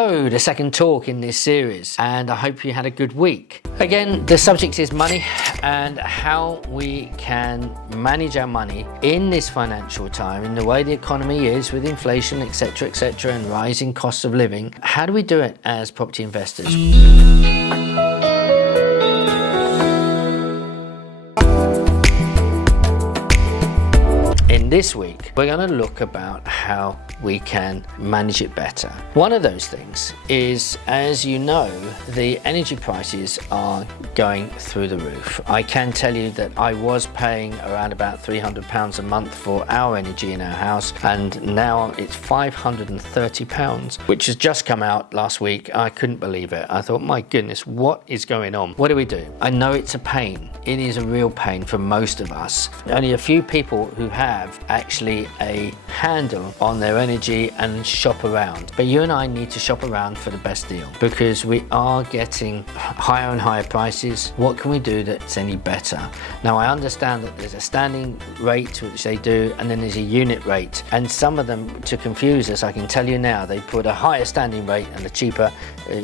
Hello, the second talk in this series, and I hope you had a good week. Again, the subject is money and how we can manage our money in this financial time, in the way the economy is with inflation, etc., and rising costs of living. How do we do it as property investors? In this week, we're going to look about how we can manage it better. One of those things is, as you know, the energy prices are going through the roof. I can tell you that I was paying around about £300 a month for our energy in our house, and now it's £530, which has just come out last week. I couldn't believe it. I thought, my goodness, what is going on? What do we do? I know it's a pain. It is a real pain for most of us. Only a few people who have actually a handle on their energy and shop around. But you and I need to shop around for the best deal, because we are getting higher and higher prices. What can we do that's any better? Now, I understand that there's a standing rate, which they do, and then there's a unit rate. And some of them, to confuse us, I can tell you now, they put a higher standing rate and a cheaper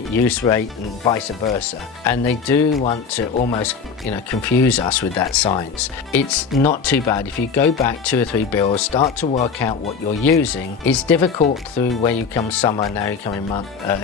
use rate and vice versa. And they do want to almost, confuse us with that science. It's not too bad. If you go back 2 or 3 bills, start to work out what you're using. It's difficult through where you come summer, now you're coming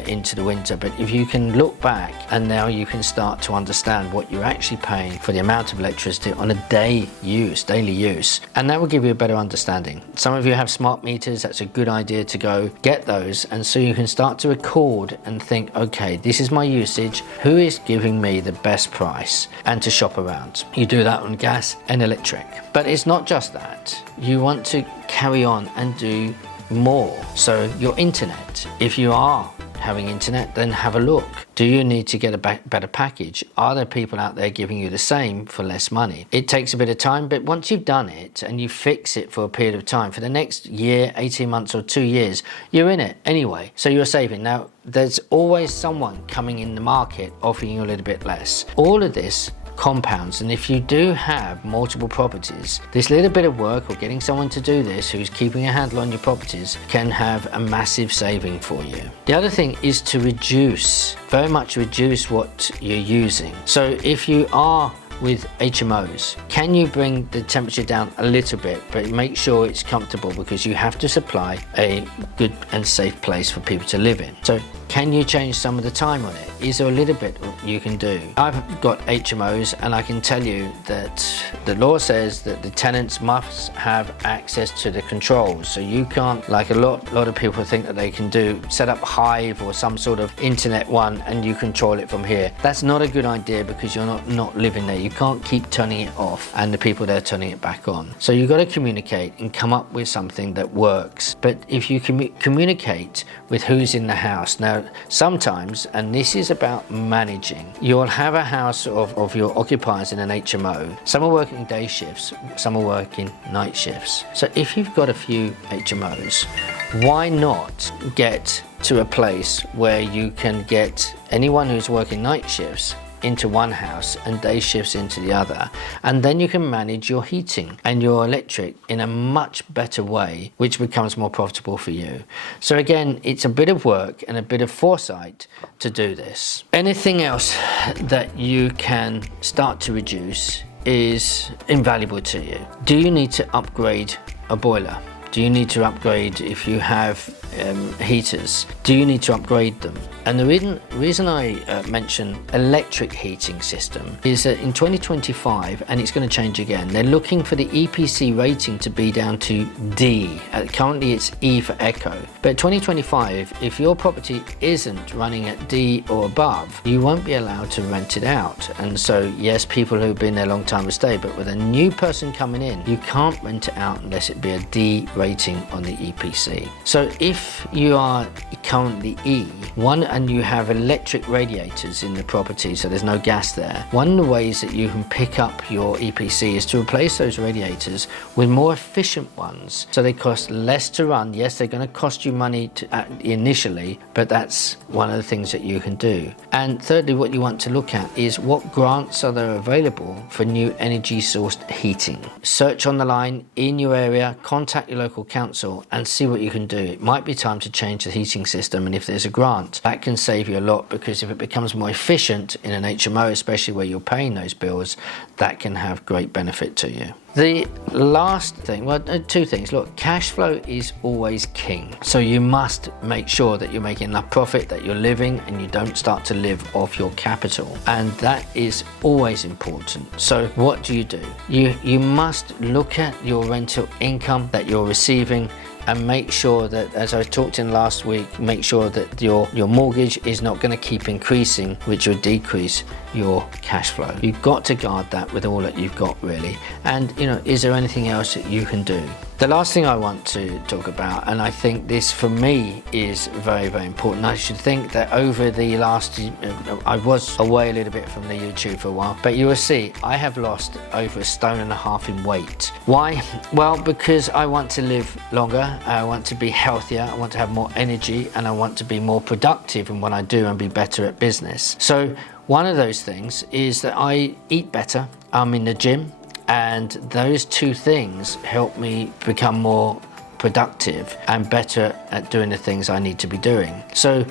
into the winter, but if you can look back and now you can start to understand what you're actually paying for the amount of electricity on a daily use, and that will give you a better understanding. Some of you have smart meters. That's a good idea to go get those, and so you can start to record and think, okay, this is my usage, who is giving me the best price, and to shop around. You do that on gas and electric. But it's not just that. You want to carry on and do more. So your internet, if you are having internet, then have a look. Do you need to get a better package? Are there people out there giving you the same for less money? It takes a bit of time, but once you've done it and you fix it for a period of time, for the next year, 18 months or 2 years, you're in it anyway. So you're saving. Now, there's always someone coming in the market offering you a little bit less. All of this compounds, and if you do have multiple properties, this little bit of work or getting someone to do this who's keeping a handle on your properties can have a massive saving for you. The other thing is to very much reduce what you're using. So if you are with HMOs, can you bring the temperature down a little bit, but make sure it's comfortable, because you have to supply a good and safe place for people to live in. So can you change some of the time on it? Is there a little bit you can do? I've got HMOs, and I can tell you that the law says that the tenants must have access to the controls. So you can't, like a lot of people think that they can do, set up Hive or some sort of internet one and you control it from here. That's not a good idea, because you're not living there. You can't keep turning it off and the people there turning it back on. So you've got to communicate and come up with something that works. But if you communicate with who's in the house. Now, sometimes, and this is about managing, you'll have a house of your occupiers in an HMO. Some are working day shifts, some are working night shifts. So if you've got a few HMOs, why not get to a place where you can get anyone who's working night shifts into one house and day shifts into the other, and then you can manage your heating and your electric in a much better way, which becomes more profitable for you. So again, it's a bit of work and a bit of foresight to do this. Anything else that you can start to reduce is invaluable to you. Do you need to upgrade a boiler? Do you need to upgrade if you have heaters? Do you need to upgrade them? And the reason I mention electric heating system is that in 2025, and it's going to change again, they're looking for the EPC rating to be down to D. Currently it's E for Echo. But 2025, if your property isn't running at D or above, you won't be allowed to rent it out. And so, yes, people who've been there a long time will stay, but with a new person coming in, you can't rent it out unless it be a D rating on the EPC. So if you are currently E, and you have electric radiators in the property, so there's no gas there, one of the ways that you can pick up your EPC is to replace those radiators with more efficient ones. So they cost less to run. Yes, they're going to cost you money initially, but that's one of the things that you can do. And thirdly, what you want to look at is what grants are there available for new energy sourced heating. Search on the line in your area, contact your local council and see what you can do. It might be be time to change the heating system, and if there's a grant, that can save you a lot, because if it becomes more efficient in an HMO, especially where you're paying those bills, that can have great benefit to you. The last thing, well, two things. Look, cash flow is always king. So you must make sure that you're making enough profit, that you're living, and you don't start to live off your capital. And that is always important. So what do? You must look at your rental income that you're receiving, and make sure that, as I talked in last week, make sure that your mortgage is not going to keep increasing, which will decrease your cash flow. You've got to guard that with all that you've got, really. And is there anything else that you can do? The last thing I want to talk about, and I think this for me is very, very important. I should think that over the last, I was away a little bit from the YouTube for a while, but you will see I have lost over 1.5 stones in weight. Why? Well, because I want to live longer, I want to be healthier, I want to have more energy, and I want to be more productive in what I do and be better at business. So one of those things is that I eat better, I'm in the gym, and those two things help me become more productive and better at doing the things I need to be doing. So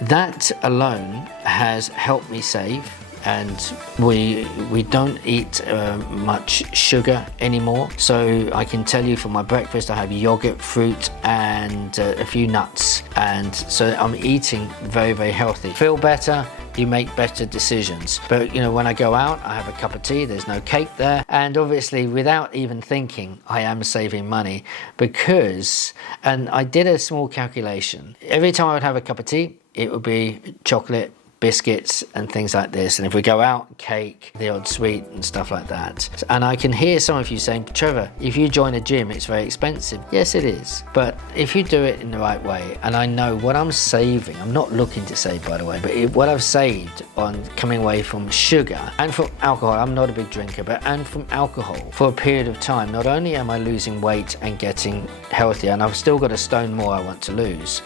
that alone has helped me save, and we don't eat much sugar anymore. So I can tell you, for my breakfast I have yogurt, fruit, and a few nuts, and so I'm eating very, very healthy. Feel better, you make better decisions. But when I go out, I have a cup of tea, there's no cake there, and obviously without even thinking, I am saving money, because, and I did a small calculation, every time I would have a cup of tea, it would be chocolate, biscuits and things like this, and if we go out, cake, the odd sweet and stuff like that. And I can hear some of you saying, Trevor, if you join a gym, it's very expensive. Yes, it is, but if you do it in the right way, and I know what I'm saving, I'm not looking to save, by the way, but what I've saved on coming away from sugar and from alcohol, I'm not a big drinker, but and from alcohol for a period of time, not only am I losing weight and getting healthier, and I've still got 1 stone more I want to lose,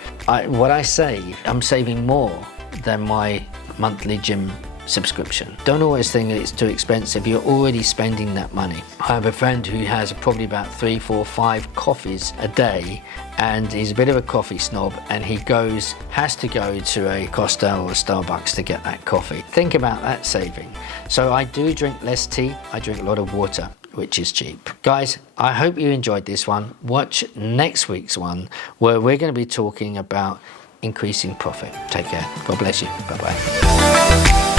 what I save, I'm saving more than my monthly gym subscription. Don't always think that it's too expensive. You're already spending that money. I have a friend who has probably about 3, 4, 5 coffees a day, and he's a bit of a coffee snob, and he has to go to a Costa or a Starbucks to get that coffee. Think about that saving. So I do drink less tea, I drink a lot of water, which is cheap. Guys, I hope you enjoyed this one. Watch next week's one, where we're going to be talking about increasing profit. Take care. God bless you. Bye-bye.